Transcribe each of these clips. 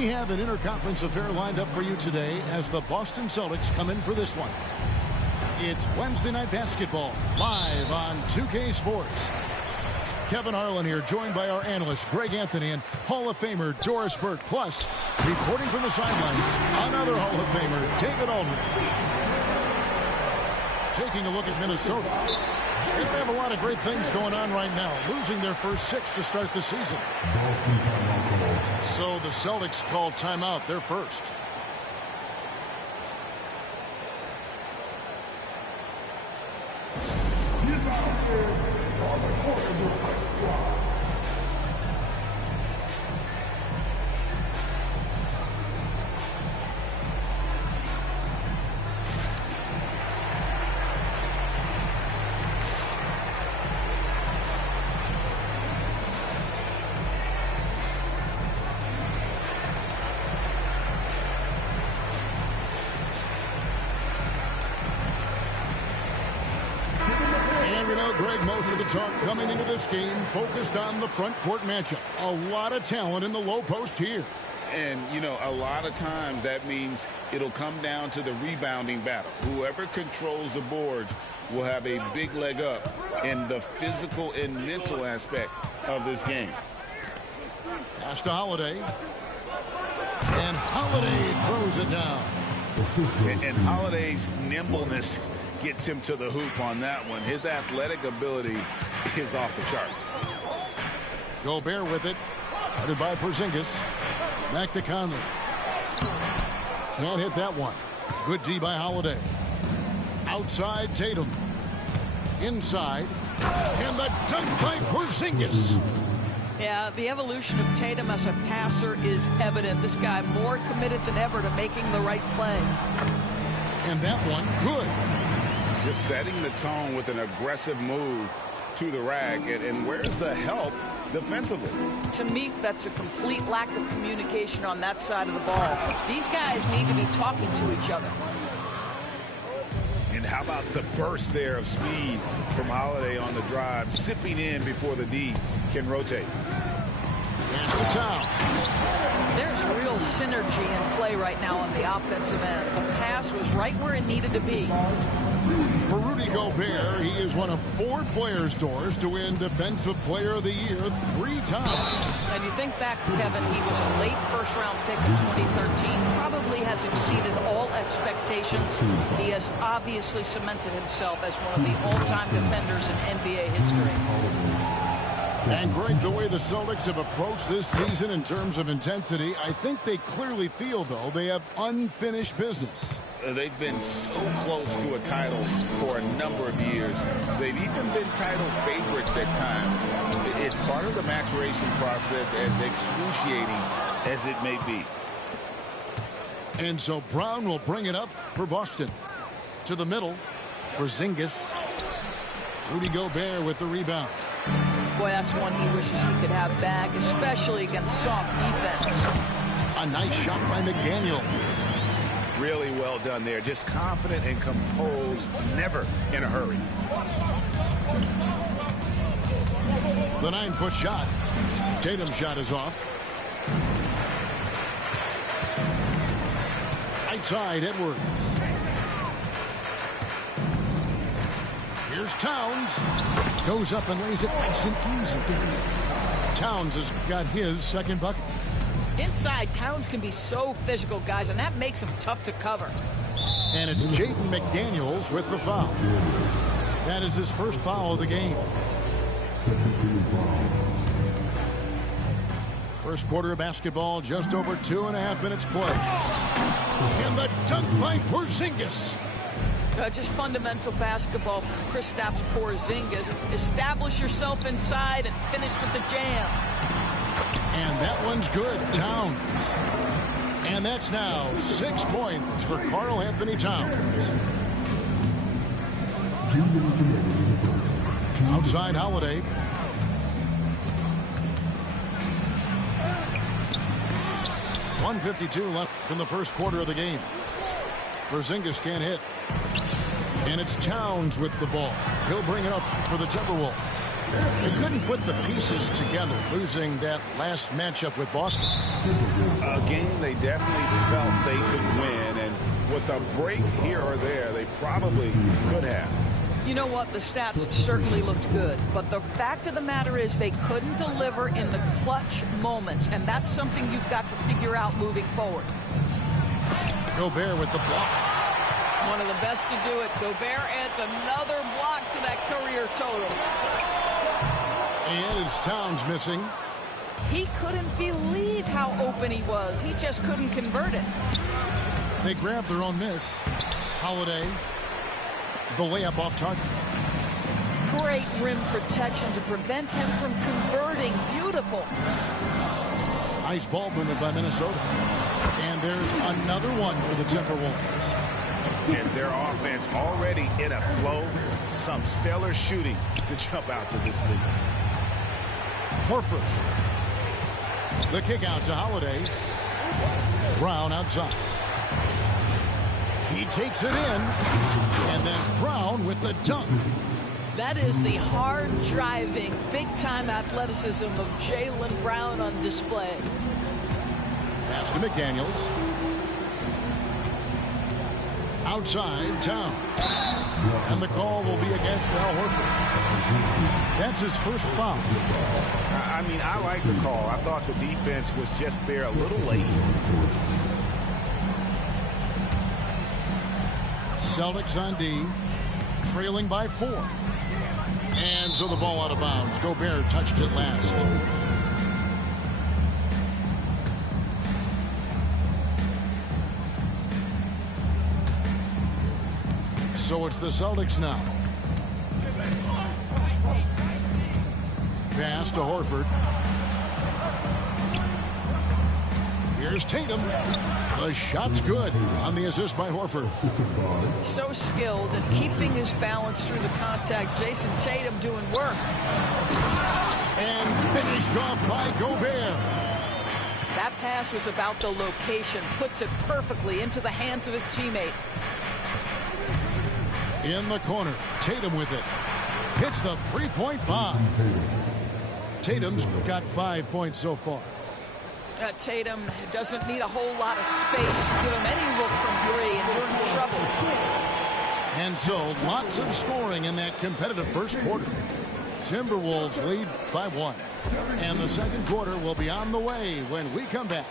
We have an interconference affair lined up for you today as the Boston Celtics come in for this one. It's Wednesday Night Basketball, live on 2K Sports. Kevin Harlan here, joined by our analyst, Greg Anthony, and Hall of Famer, Doris Burke. Plus, reporting from the sidelines, another Hall of Famer, David Aldridge. Taking a look at Minnesota. They don't have a lot of great things going on right now, losing their first 6 to start the season. So the Celtics call timeout, their first. Greg, most of the talk coming into this game focused on the front court matchup. A lot of talent in the low post here. And, you know, a lot of times that means it'll come down to the rebounding battle. Whoever controls the boards will have a big leg up in the physical and mental aspect of this game. Pass to Holiday. And Holiday throws it down. And Holiday's nimbleness gets him to the hoop on that one. His athletic ability is off the charts. Gobert with it. Headed by Porzingis. Back to Conley. Can't hit that one. Good D by Holiday. Outside Tatum. Inside. And the dunk by Porzingis. Yeah, the evolution of Tatum as a passer is evident. This guy more committed than ever to making the right play. And that one, good. Just setting the tone with an aggressive move to the rack. And where's the help defensively? To me, that's a complete lack of communication on that side of the ball. These guys need to be talking to each other. And how about the burst there of speed from Holiday on the drive, sipping in before the D can rotate. Pass to Towns. There's real synergy in play right now on the offensive end. The pass was right where it needed to be. For Rudy Gobert, he is one of 4 players, Doris, to win Defensive Player of the Year 3 times. And you think back, Kevin, he was a late first-round pick in 2013. Probably has exceeded all expectations. He has obviously cemented himself as one of the all-time defenders in NBA history. And Greg, the way the Celtics have approached this season in terms of intensity, I think they clearly feel, though, they have unfinished business. They've been so close to a title for a number of years. They've even been title favorites at times. It's part of the maturation process, as excruciating as it may be. And so Brown will bring it up for Boston. To the middle, Porzingis. Rudy Gobert with the rebound. Boy, that's one he wishes he could have back, especially against soft defense. A nice shot by McDaniel. Really well done there. Just confident and composed, never in a hurry. The 9-foot shot. Tatum's shot is off. Outside Edwards. Here's Towns. Goes up and lays it nice and easy. Towns has got his second bucket. Inside, Towns can be so physical, guys, and that makes him tough to cover. And it's Jaden McDaniels with the foul. That is his first foul of the game. First quarter of basketball, just over 2.5 minutes play. And the dunk by Porzingis. Just fundamental basketball from Kristaps Porzingis. Establish yourself inside and finish with the jam. And that one's good. Towns. And that's now 6 points for Karl Anthony Towns. Outside Holiday. .152 left in the first quarter of the game. Porzingis can't hit. And it's Towns with the ball. He'll bring it up for the Timberwolves. They couldn't put the pieces together, losing that last matchup with Boston. A game they definitely felt they could win, and with a break here or there, they probably could have. You know what? The stats certainly looked good, but the fact of the matter is they couldn't deliver in the clutch moments, and that's something you've got to figure out moving forward. Gobert with the block. One of the best to do it. Gobert adds another block to that career total. And it's Towns missing. He couldn't believe how open he was. He just couldn't convert it. They grabbed their own miss. Holiday, the layup off target. Great rim protection to prevent him from converting. Beautiful. Nice ball movement by Minnesota. And there's another one for the Timberwolves. And their offense already in a flow. Some stellar shooting to jump out to this lead. Horford. The kick out to Holiday. Brown outside. He takes it in. And then Brown with the dunk. That is the hard-driving, big-time athleticism of Jaylen Brown on display. Pass to McDaniels. Outside, Towns. And the call will be against Al Horford. That's his first foul. I mean, I like the call. I thought the defense was just there a little late. Celtics on D, trailing by 4. And so the ball out of bounds. Gobert touched it last. So it's the Celtics now. Pass to Horford. Here's Tatum. The shot's good on the assist by Horford. So skilled and keeping his balance through the contact. Jason Tatum doing work. And finished off by Gobert. That pass was about the location. Puts it perfectly into the hands of his teammate. In the corner, Tatum with it. Hits the three-point bomb. Tatum's got 5 points so far. Tatum doesn't need a whole lot of space. Give him any look from three and you're in trouble. And so lots of scoring in that competitive first quarter. Timberwolves lead by 1. And the second quarter will be on the way when we come back.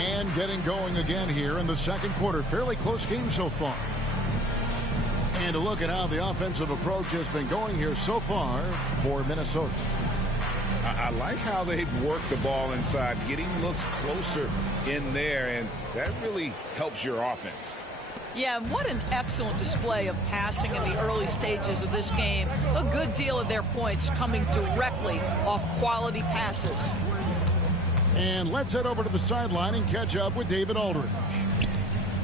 And getting going again here in the second quarter. Fairly close game so far. And a look at how the offensive approach has been going here so far for Minnesota. I like how they've worked the ball inside, getting looks closer in there, and that really helps your offense. Yeah, and what an excellent display of passing in the early stages of this game. A good deal of their points coming directly off quality passes. And let's head over to the sideline and catch up with David Aldridge.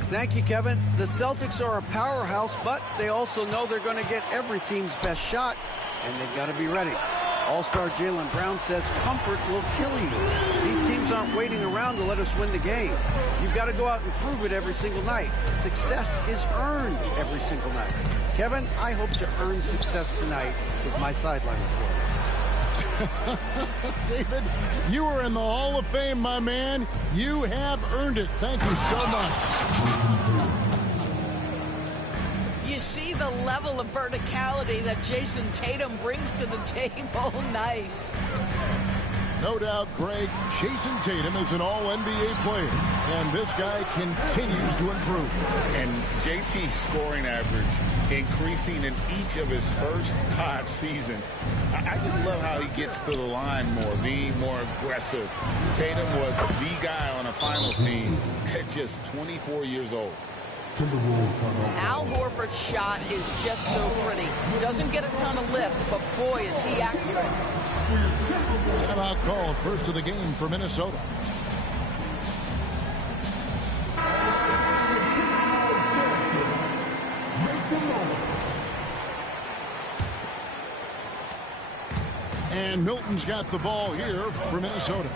Thank you, Kevin. The Celtics are a powerhouse, but they also know they're going to get every team's best shot, and they've got to be ready. All-star Jaylen Brown says comfort will kill you. These teams aren't waiting around to let us win the game. You've got to go out and prove it every single night. Success is earned every single night. Kevin, I hope to earn success tonight with my sideline report. David, you are in the Hall of Fame, my man. You have earned it. Thank you so much. You see the level of verticality that Jason Tatum brings to the table. Nice. No doubt, Greg, Jason Tatum is an all-NBA player, and this guy continues to improve. And JT's scoring average increasing in each of his first 5 seasons. I just love how he gets to the line more, being more aggressive. Tatum was the guy on a finals team at just 24 years old. Al Horford's shot is just so pretty. Doesn't get a ton of lift, but boy, is he accurate. Timeout call, first of the game for Minnesota. And Milton's got the ball here for Minnesota.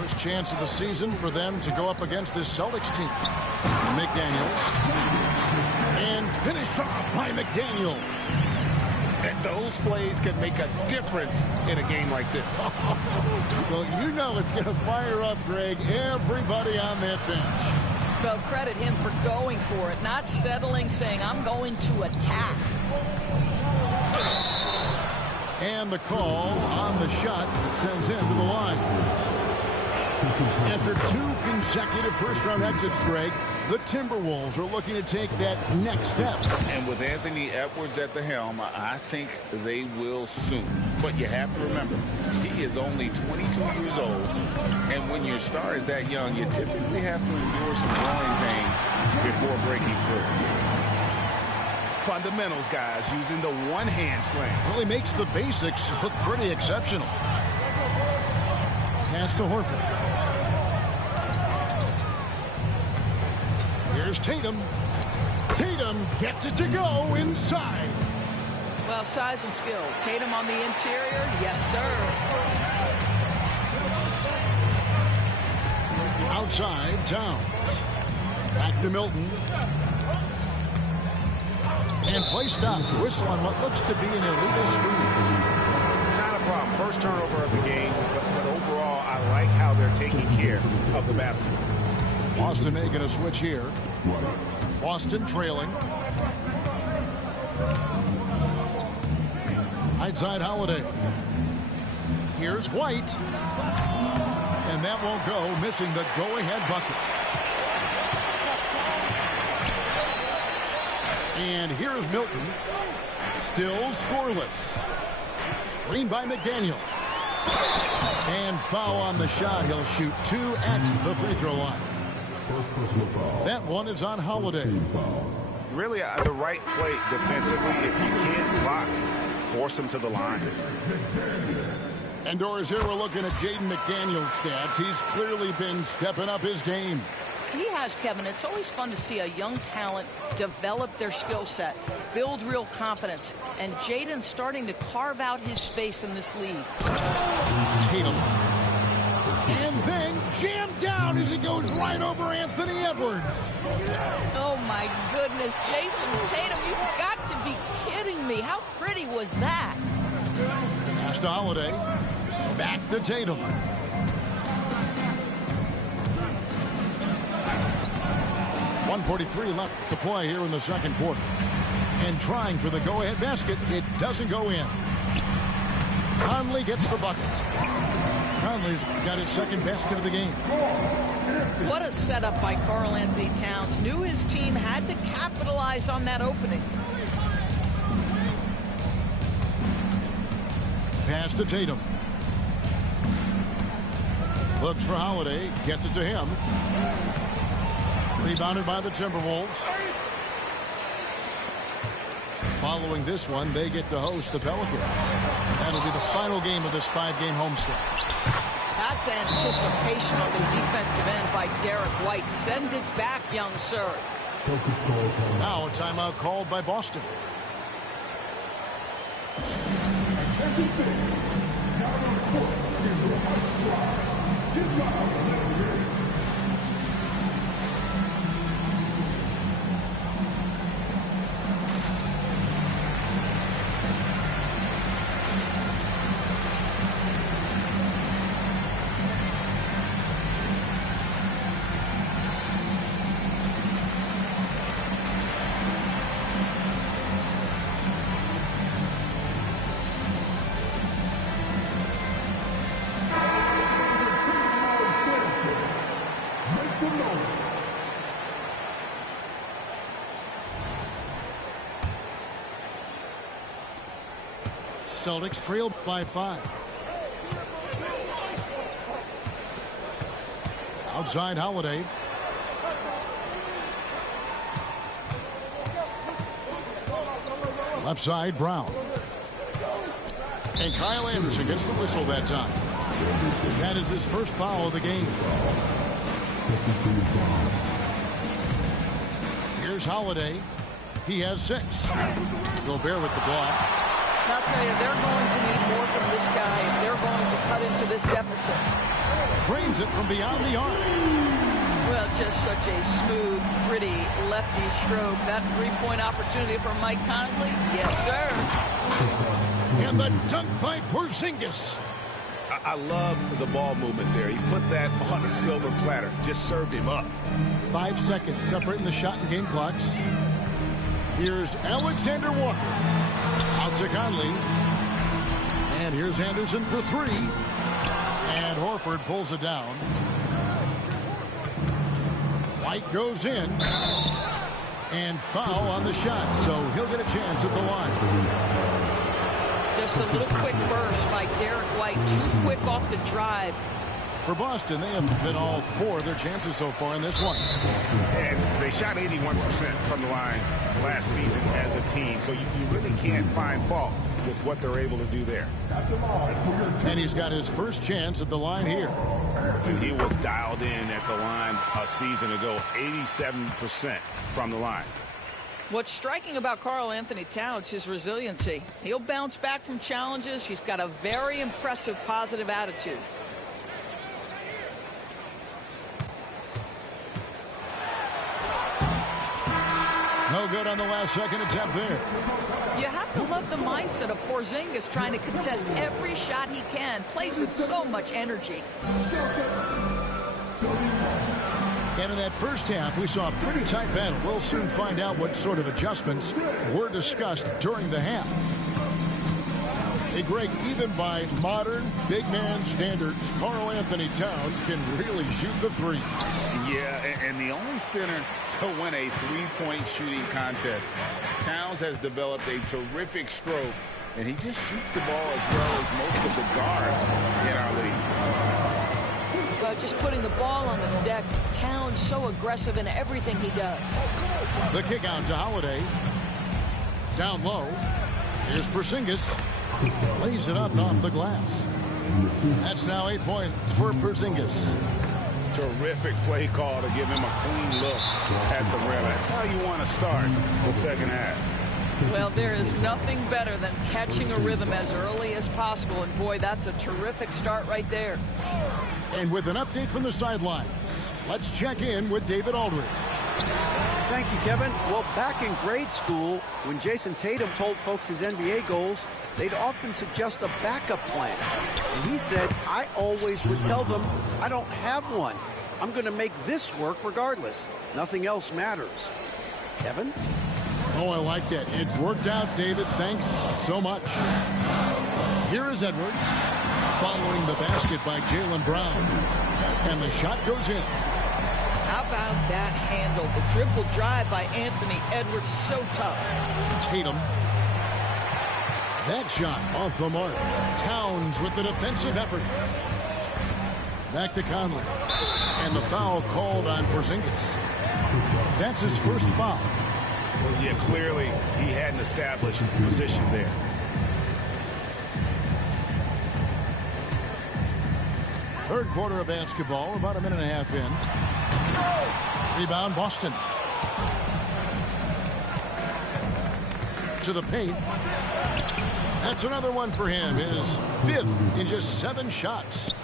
First chance of the season for them to go up against this Celtics team. McDaniels. And finished off by McDaniel. And those plays can make a difference in a game like this. Well, you know it's going to fire up, Greg, everybody on that bench. Well, credit him for going for it, not settling, saying, I'm going to attack. And the call on the shot that sends him to the line. After 2 consecutive first-round exits, Greg, the Timberwolves are looking to take that next step. And with Anthony Edwards at the helm, I think they will soon. But you have to remember, he is only 22 years old. And when your star is that young, you typically have to endure some growing pains before breaking through. Fundamentals, guys, using the one-hand slam. Really makes the basics look pretty exceptional. Pass to Horford. Here's Tatum. Tatum gets it to go inside. Well, size and skill. Tatum on the interior. Yes, sir. Outside, Towns. Back to Milton. And play stops. Whistle on what looks to be an illegal screen. Not a problem. First turnover of the game, but overall, I like how they're taking care of the basketball. Boston making a switch here. Boston trailing. Right side Holiday. Here's White. And that won't go, missing the go-ahead bucket. And here's Milton. Still scoreless. Screen by McDaniel. And foul on the shot. He'll shoot 2 at the free throw line. That one is on Holiday. Really, the right play defensively. If you can't block, force him to the line. Indoors here, we're looking at Jaden McDaniel's stats. He's clearly been stepping up his game. He has, Kevin. It's always fun to see a young talent develop their skill set, build real confidence, and Jaden's starting to carve out his space in this league. Tatum. And then jammed down as he goes right over Anthony Edwards. Oh, my goodness. Jason Tatum, you've got to be kidding me. How pretty was that? Pass to Holiday. Back to Tatum. .143 left to play here in the second quarter. And trying for the go-ahead basket. It doesn't go in. Conley gets the bucket. Conley's got his second basket of the game. What a setup by Karl Anthony Towns. Knew his team had to capitalize on that opening. Pass to Tatum. Looks for Holiday. Gets it to him. Rebounded by the Timberwolves. Following this one, they get to host the Pelicans. That'll be the final game of this 5-game homestand. That's anticipation on the defensive end by Derek White. Send it back, young sir. Now a timeout called by Boston. Celtics trail by 5. Outside Holiday. Left side Brown. And Kyle Anderson gets the whistle that time. That is his first foul of the game. Here's Holiday. He has 6. Gobert with the block. I'll tell you, they're going to need more from this this guy if they're going to cut into this deficit. Trains it from beyond the arc. Well, just such a smooth, pretty lefty stroke. That three-point opportunity for Mike Conley? Yes, sir. And the dunk by Porzingis. I love the ball movement there. He put that on a silver platter. Just served him up. 5 seconds separating the shot and game clocks. Here's Alexander Walker. Out to Conley. And here's Anderson for three. And Horford pulls it down. White goes in. And foul on the shot. So he'll get a chance at the line. Just a little quick burst by Derek White. Too quick off the drive. For Boston, they have been all four of their chances so far in this one. And they shot 81% from the line last season as a team. So you really can't find fault with what they're able to do there. And he's got his first chance at the line here. And he was dialed in at the line a season ago. 87% from the line. What's striking about Karl Anthony Towns, his resiliency. He'll bounce back from challenges. He's got a very impressive positive attitude. No good on the last second attempt there. You have to love the mindset of Porzingis trying to contest every shot he can. Plays with so much energy. And in that first half, we saw a pretty tight battle. We'll soon find out what sort of adjustments were discussed during the half. Hey, Greg, even by modern big man standards, Karl Anthony Towns can really shoot the three. Yeah, and the only center to win a three-point shooting contest. Towns has developed a terrific stroke, and he just shoots the ball as well as most of the guards in our league. Just putting the ball on the deck. Towns so aggressive in everything he does. The kick out to Holiday. Down low. Here's Porzingis. Lays it up and off the glass. That's now 8 points for Porzingis. Terrific play call to give him a clean look at the rim. That's how you want to start the second half. Well, there is nothing better than catching a rhythm as early as possible. And, boy, that's a terrific start right there. And with an update from the sideline, let's check in with David Aldridge. Thank you, Kevin. Well, back in grade school, when Jason Tatum told folks his NBA goals, they'd often suggest a backup plan. And he said, I always would tell them, I don't have one. I'm going to make this work regardless. Nothing else matters. Kevin? Oh, I like that. It's worked out, David. Thanks so much. Here is Edwards, following the basket by Jaylen Brown. And the shot goes in. How about that handle? The triple drive by Anthony Edwards, so tough. Tatum. That shot off the mark. Towns with the defensive effort. Back to Conley. And the foul called on Porzingis. That's his first foul. Yeah, clearly he hadn't established position there. Third quarter of basketball, about a minute and a half in. Rebound, Boston. To the paint. That's another one for him. His fifth in just 7 shots.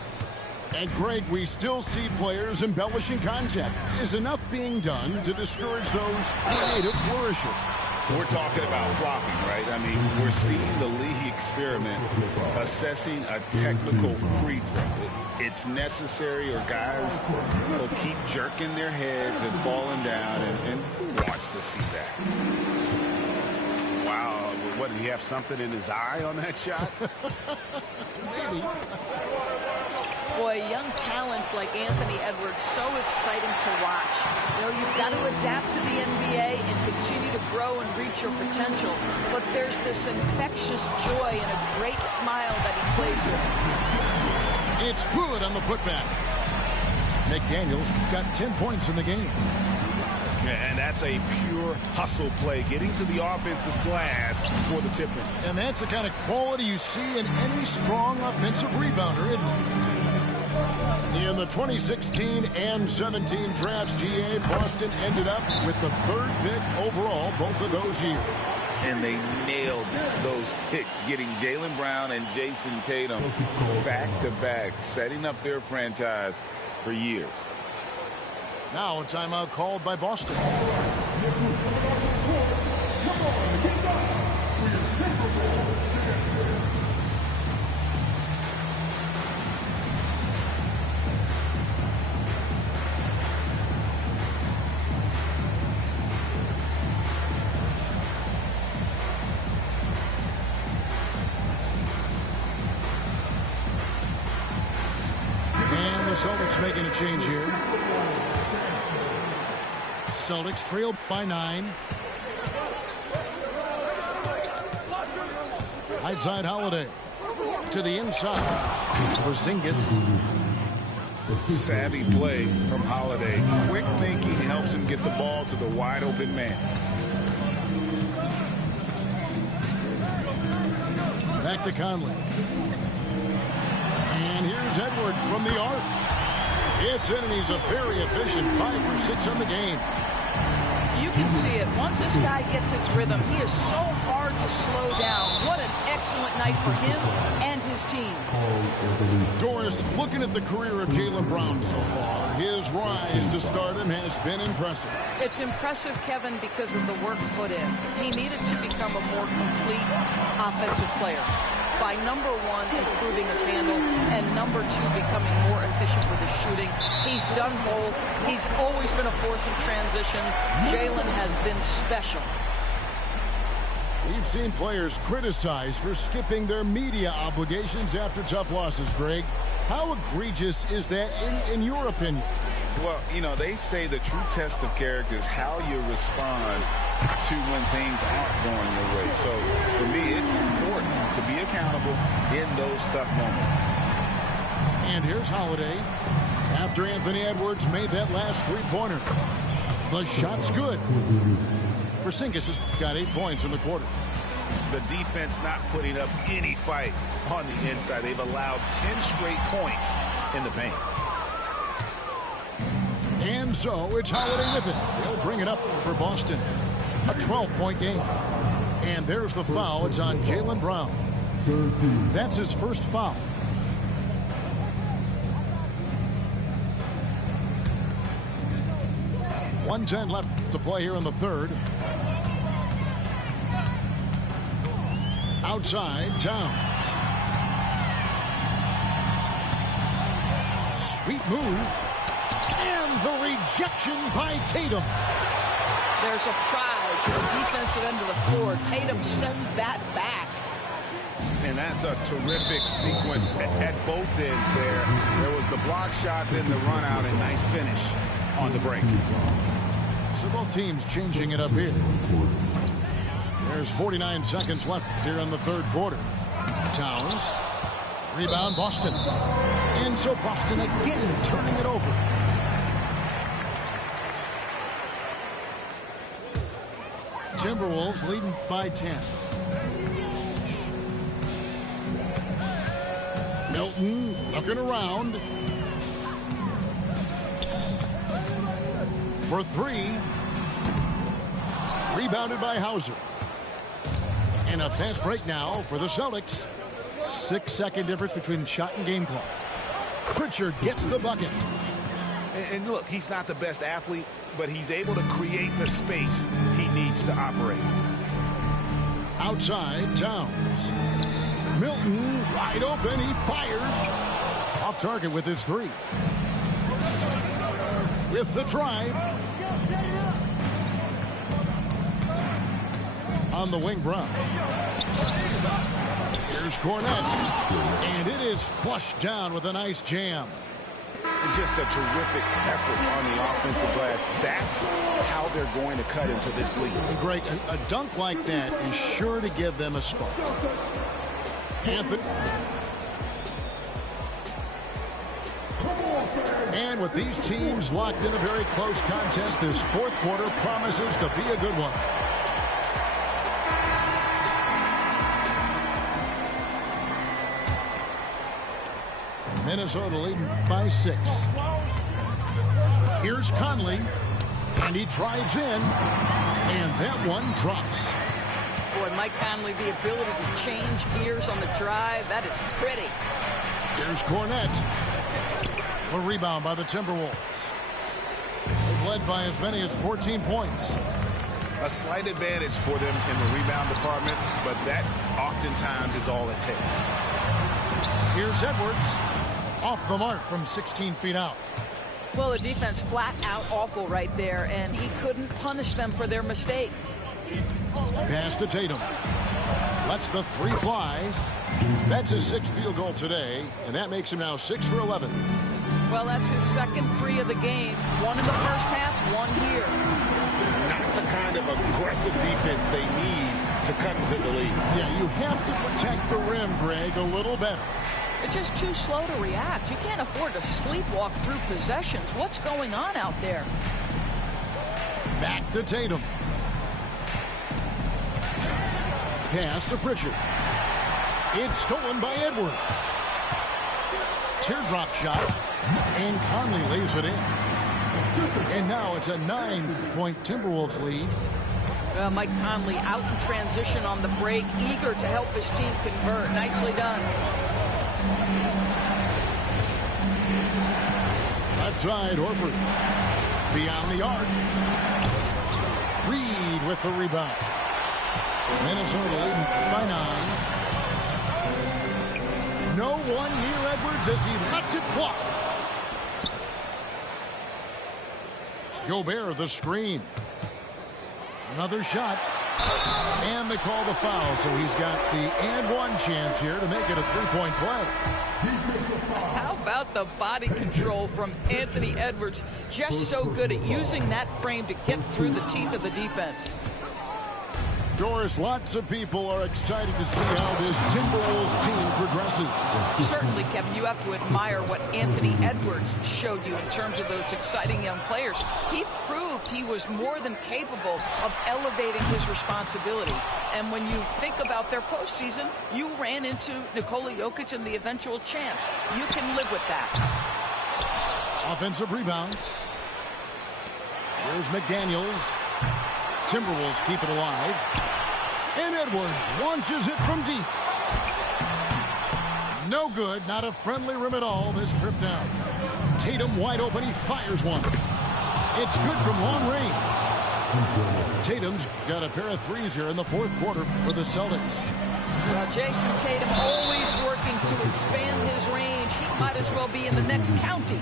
And Greg, we still see players embellishing contact. Is enough being done to discourage those creative flourishes? We're talking about flopping, right? I mean, we're seeing the league experiment assessing a technical free throw. It's necessary, or guys will keep jerking their heads and falling down, and who wants to see that? Wow, what, did he have something in his eye on that shot? Maybe. Boy, young talents like Anthony Edwards, so exciting to watch. You know, you've got to adapt to the NBA and continue to grow and reach your potential. But there's this infectious joy and a great smile that he plays with. It's good on the putback. McDaniels got 10 points in the game. Yeah, and that's a pure hustle play, getting to the offensive glass for the tip-in. And that's the kind of quality you see in any strong offensive rebounder, isn't it? In the 2016 and 17 drafts, GA, Boston ended up with the 3rd pick overall both of those years. and they nailed those picks, getting Jaylen Brown and Jason Tatum back-to-back, setting up their franchise for years. Now a timeout called by Boston. Celtics making a change here. Celtics trailed by 9. Outside Holiday to the inside. Porzingis. Savvy play from Holiday. Quick thinking helps him get the ball to the wide open man. Back to Conley. And here's Edwards from the arc. It's in, and he's a very efficient 5 for 6 on the game. You can see it. Once this guy gets his rhythm, he is so hard to slow down. What an excellent night for him and his team. Doris, looking at the career of Jaylen Brown so far, his rise to stardom has been impressive. It's impressive, Kevin, because of the work put in. He needed to become a more complete offensive player. By number 1, improving his handle, and number 2, becoming more efficient with his shooting. He's done both. He's always been a force in transition. Jaylen has been special. We've seen players criticized for skipping their media obligations after tough losses, Greg. How egregious is that in your opinion? Well, you know, they say the true test of character is how you respond to when things aren't going your way. So, for me, it's important to be accountable in those tough moments. And here's Holiday. After Anthony Edwards made that last three-pointer. The shot's good. Porzingis has got 8 points in the quarter. The defense not putting up any fight on the inside. They've allowed 10 straight points in the paint. And so it's Holiday with it. They'll bring it up for Boston. A 12-point game. And there's the foul. It's on Jaylen Brown. That's his first foul. .110 left to play here in the third. Outside, Towns. Sweet move. And the rejection by Tatum. There's a pride to the defensive end of the floor. Tatum sends that back. And that's a terrific sequence at both ends there. There was the block shot, then the run out, and nice finish on the break. So both teams changing it up here. There's 49 seconds left here in the third quarter. Towns. Rebound, Boston. And so Boston again turning it over. Timberwolves leading by 10. Milton looking around. For 3. Rebounded by Hauser. And a fast break now for the Celtics. 6-second difference between the shot and game clock. Pritchard gets the bucket. And look, he's not the best athlete, but he's able to create the space he needs to operate. Outside, Towns. Milton wide open. He fires. Off target with his 3. With the drive. On the wing, Brown. Here's Cornette. And it is flushed down with a nice jam. And just a terrific effort on the offensive glass. That's how they're going to cut into this lead. And Greg, a dunk like that is sure to give them a spark. Anthony. And with these teams locked in a very close contest, this fourth quarter promises to be a good one. Minnesota leading by 6. Here's Conley, and he drives in, and that one drops. Boy, Mike Conley, the ability to change gears on the drive, that is pretty. Here's Cornette. A rebound by the Timberwolves. They've led by as many as 14 points. A slight advantage for them in the rebound department, but that oftentimes is all it takes. Here's Edwards. Off the mark from 16 feet out. Well, the defense flat out awful right there, and he couldn't punish them for their mistake. Pass to Tatum. Lets the three fly. That's his 6th field goal today, and that makes him now 6 for 11. Well, that's his 2nd 3 of the game. 1 in the first half, 1 here. Not the kind of aggressive defense they need to cut into the lead. Yeah, you have to protect the rim, Greg, a little better. They're just too slow to react. You can't afford to sleepwalk through possessions. What's going on out there? Back to Tatum. Pass to Pritchard. It's stolen by Edwards. Teardrop shot, and Conley lays it in. And now it's a 9-point Timberwolves lead. Mike Conley out in transition on the break, eager to help his team convert. Nicely done. Left side, Horford. Beyond the arc. Reed with the rebound. Minnesota leading by 9. No one near Edwards as he lets it fly. Gobert the screen. Another shot. And they call the foul, so he's got the and one chance here to make it a 3-point play. How about the body control from Anthony Edwards? Just so good at using that frame to get through the teeth of the defense. Doris, lots of people are excited to see how this Timberwolves team progresses. Certainly, Kevin, you have to admire what Anthony Edwards showed you in terms of those exciting young players. He proved he was more than capable of elevating his responsibility. And when you think about their postseason, you ran into Nikola Jokic and the eventual champs. You can live with that. Offensive rebound. Here's McDaniels. Timberwolves keep it alive. And Edwards launches it from deep. No good. Not a friendly rim at all this trip down. Tatum wide open. He fires one. It's good from long range. Tatum's got a pair of threes here in the 4th quarter for the Celtics. Well, Jason Tatum always working to expand his range. He might as well be in the next county.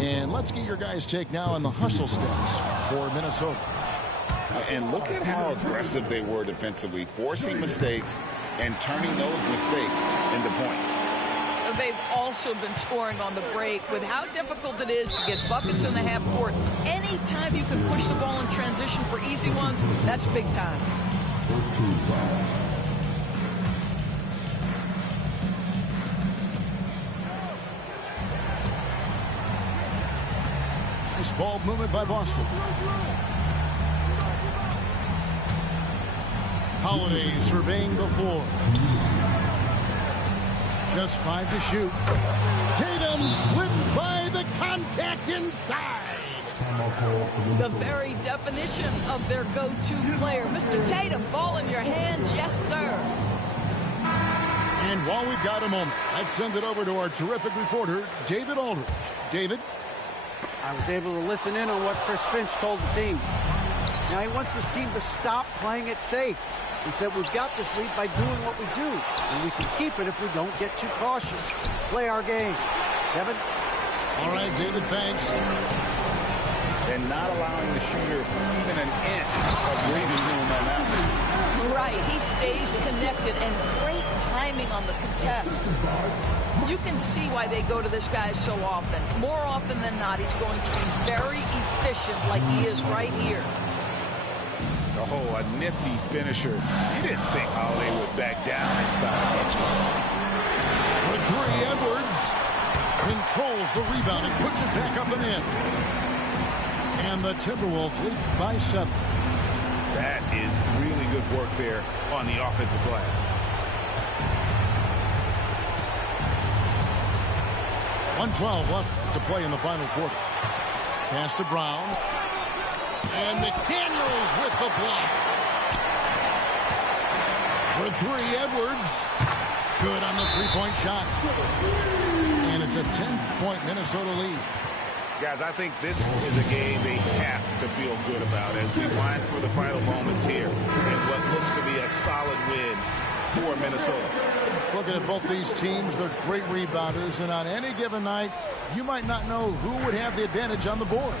And let's get your guys' take now on the hustle stats for Minnesota. And look at how aggressive they were defensively, forcing mistakes and turning those mistakes into points. They've also been scoring on the break. With how difficult it is to get buckets in the half court, anytime you can push the ball in transition for easy ones, that's big time. Nice ball movement by Boston. Holiday surveying the floor. Just 5 to shoot. Tatum slips by the contact inside. The very definition of their go-to player. Mr. Tatum, ball in your hands. Yes, sir. And while we've got a moment, let's send it over to our terrific reporter, David Aldridge. David? I was able to listen in on what Chris Finch told the team. Now he wants his team to stop playing it safe. He said we've got this lead by doing what we do, and we can keep it if we don't get too cautious. Play our game. Kevin? All right, David, thanks. And not allowing the shooter even an inch of breathing room on that one. Right, he stays connected, and great timing on the contest. You can see why they go to this guy so often. More often than not, he's going to be very efficient like he is right here. Oh, a nifty finisher. You didn't think Holiday would back down inside the edge. For 3, Edwards controls the rebound and puts it back up and in. And the Timberwolves lead by 7. That is really good work there on the offensive glass. .112 left to play in the final quarter. Pass to Brown. And McDaniels with the block. three, Edwards. Good on the three-point shot. And it's a 10-point Minnesota lead. Guys, I think this is a game they have to feel good about as we wind through the final moments here in what looks to be a solid win for Minnesota. Looking at both these teams, they're great rebounders, and on any given night, you might not know who would have the advantage on the board.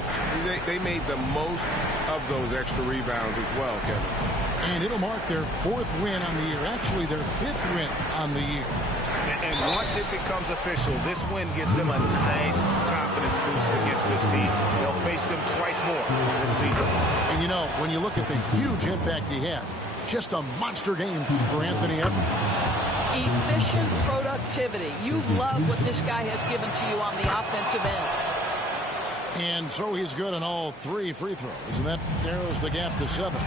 They made the most of those extra rebounds as well, Kevin. And it'll mark their fourth win on the year, actually their fifth win on the year. And once it becomes official, this win gives them a nice confidence boost against this team. They'll face them twice more this season. And you know, when you look at the huge impact he had, just a monster game for Anthony Edwards. Efficient productivity. You love what this guy has given to you on the offensive end. And so he's good on all three free throws, and that narrows the gap to 7.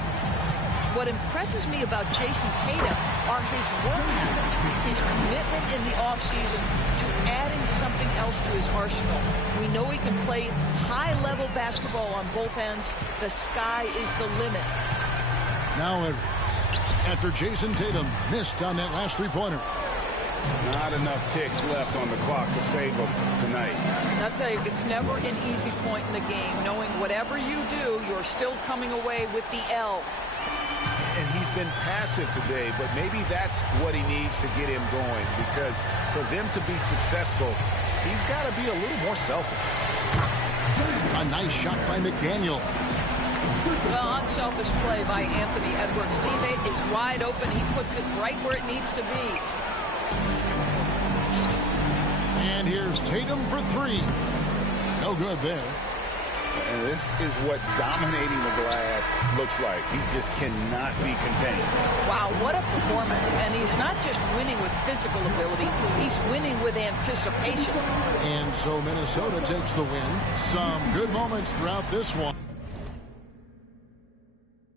What impresses me about Jason Tatum are his work habits, his commitment in the offseason to adding something else to his arsenal. We know he can play high-level basketball on both ends. The sky is the limit. Now Edwards, after Jason Tatum missed on that last three-pointer. Not enough ticks left on the clock to save them tonight. I'll tell you, it's never an easy point in the game, knowing whatever you do, you're still coming away with the L. And he's been passive today, but maybe that's what he needs to get him going, because for them to be successful, he's got to be a little more selfish. A nice shot by McDaniel. Well, unselfish play by Anthony Edwards' teammate is wide open. He puts it right where it needs to be. And here's Tatum for three. No good there. And this is what dominating the glass looks like. He just cannot be contained. Wow, what a performance. And he's not just winning with physical ability, he's winning with anticipation. And so Minnesota takes the win. Some good moments throughout this one.